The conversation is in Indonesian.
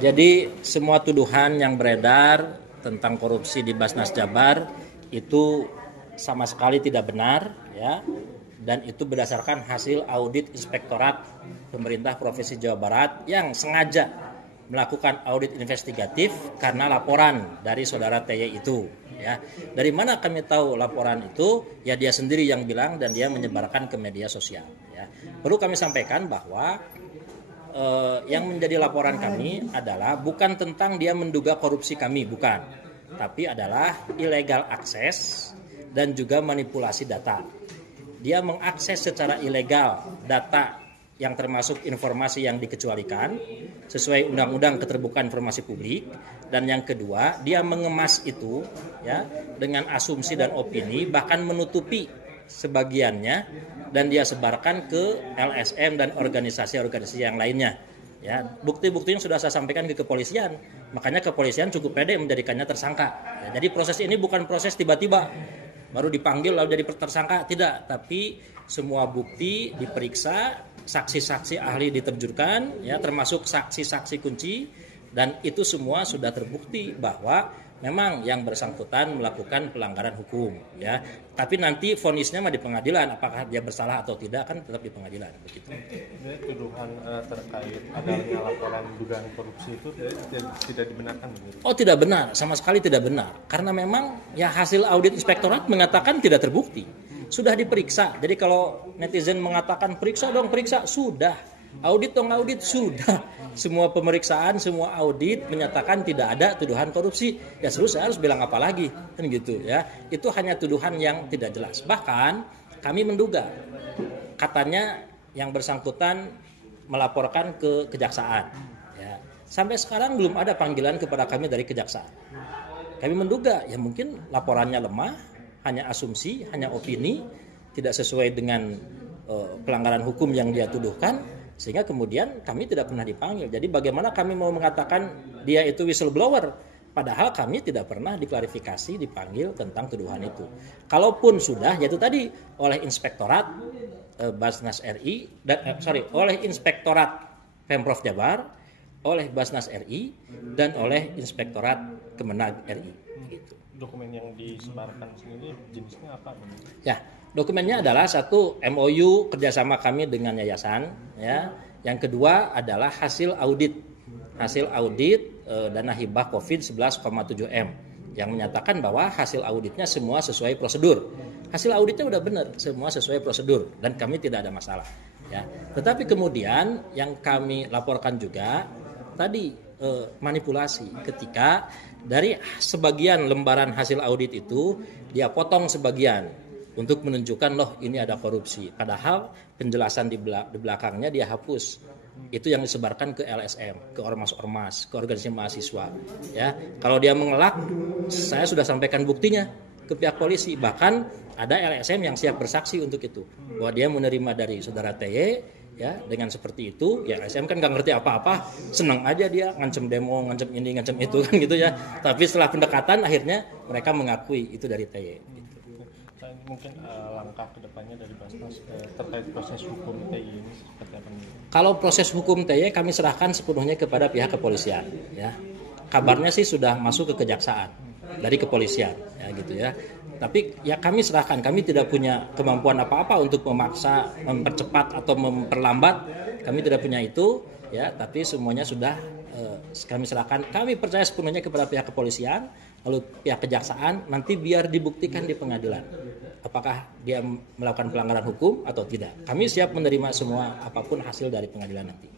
Jadi semua tuduhan yang beredar tentang korupsi di Basnas Jabar itu sama sekali tidak benar, ya, dan itu berdasarkan hasil audit Inspektorat Pemerintah Provinsi Jawa Barat yang sengaja melakukan audit investigatif karena laporan dari saudara TY itu. Ya, dari mana kami tahu laporan itu? Ya dia sendiri yang bilang dan dia menyebarkan ke media sosial. Ya, perlu kami sampaikan bahwa yang menjadi laporan kami adalah bukan tentang dia menduga korupsi kami, bukan, tapi adalah illegal akses dan juga manipulasi data. Dia mengakses secara ilegal data yang termasuk informasi yang dikecualikan sesuai Undang-Undang Keterbukaan Informasi Publik, dan yang kedua dia mengemas itu ya dengan asumsi dan opini, bahkan menutupi sebagiannya dan dia sebarkan ke LSM dan organisasi-organisasi yang lainnya. Ya, bukti-buktinya sudah saya sampaikan ke kepolisian, makanya kepolisian cukup pede menjadikannya tersangka. Ya, jadi proses ini bukan proses tiba-tiba baru dipanggil lalu jadi tersangka, tidak, tapi semua bukti diperiksa, saksi-saksi ahli diterjunkan, ya termasuk saksi-saksi kunci, dan itu semua sudah terbukti bahwa memang yang bersangkutan melakukan pelanggaran hukum, ya. Tapi nanti vonisnya mah di pengadilan, apakah dia bersalah atau tidak kan tetap di pengadilan, begitu. Tuduhan terkait adanya laporan dugaan korupsi itu tidak dibenarkan, begitu? Oh, tidak benar, sama sekali tidak benar. Karena memang ya hasil audit inspektorat mengatakan tidak terbukti. Sudah diperiksa. Jadi kalau netizen mengatakan periksa dong, periksa, sudah. Audit dong, audit, sudah. Semua pemeriksaan, semua audit menyatakan tidak ada tuduhan korupsi. Ya terus saya harus bilang apa lagi, kan gitu ya. Itu hanya tuduhan yang tidak jelas. Bahkan kami menduga katanya yang bersangkutan melaporkan ke kejaksaan. Ya. Sampai sekarang belum ada panggilan kepada kami dari kejaksaan. Kami menduga ya mungkin laporannya lemah, hanya asumsi, hanya opini, tidak sesuai dengan pelanggaran hukum yang dia tuduhkan, sehingga kemudian kami tidak pernah dipanggil. Jadi bagaimana kami mau mengatakan dia itu whistleblower, padahal kami tidak pernah diklarifikasi, dipanggil tentang tuduhan itu. Kalaupun sudah, yaitu tadi oleh Inspektorat Basnas RI, oleh Inspektorat Pemprov Jabar, oleh Basnas RI, dan oleh Inspektorat Kemenag RI. Gitu. Dokumen yang disebarkan sendiri jenisnya apa? Ya, dokumennya adalah satu MOU kerjasama kami dengan yayasan, ya. Yang kedua adalah hasil audit dana hibah COVID 11,7 M yang menyatakan bahwa hasil auditnya semua sesuai prosedur. Hasil auditnya udah benar, semua sesuai prosedur dan kami tidak ada masalah. Ya, tetapi kemudian yang kami laporkan juga tadi manipulasi ketika dari sebagian lembaran hasil audit itu dia potong sebagian untuk menunjukkan loh ini ada korupsi, padahal penjelasan di belakangnya dia hapus. Itu yang disebarkan ke LSM, ke ormas-ormas, ke organisasi mahasiswa. Ya, kalau dia mengelak, saya sudah sampaikan buktinya ke pihak polisi. Bahkan ada LSM yang siap bersaksi untuk itu, bahwa dia menerima dari saudara TY. Ya, dengan seperti itu, ya LSM kan nggak ngerti apa-apa, senang aja dia ngancem demo, ngancem ini, ngancem itu kan gitu ya. Tapi setelah pendekatan akhirnya mereka mengakui itu dari TY. Gitu. Mungkin langkah kedepannya dari Basnas terkait proses hukum TY ini seperti apa? Kalau proses hukum TY kami serahkan sepenuhnya kepada pihak kepolisian. Ya, kabarnya sih sudah masuk ke kejaksaan dari kepolisian, ya gitu ya. Tapi ya kami serahkan, kami tidak punya kemampuan apa-apa untuk memaksa, mempercepat atau memperlambat. Kami tidak punya itu, ya. Tapi semuanya sudah kami serahkan. Kami percaya sepenuhnya kepada pihak kepolisian, lalu pihak kejaksaan nanti biar dibuktikan di pengadilan. Apakah dia melakukan pelanggaran hukum atau tidak? Kami siap menerima semua apapun hasil dari pengadilan nanti.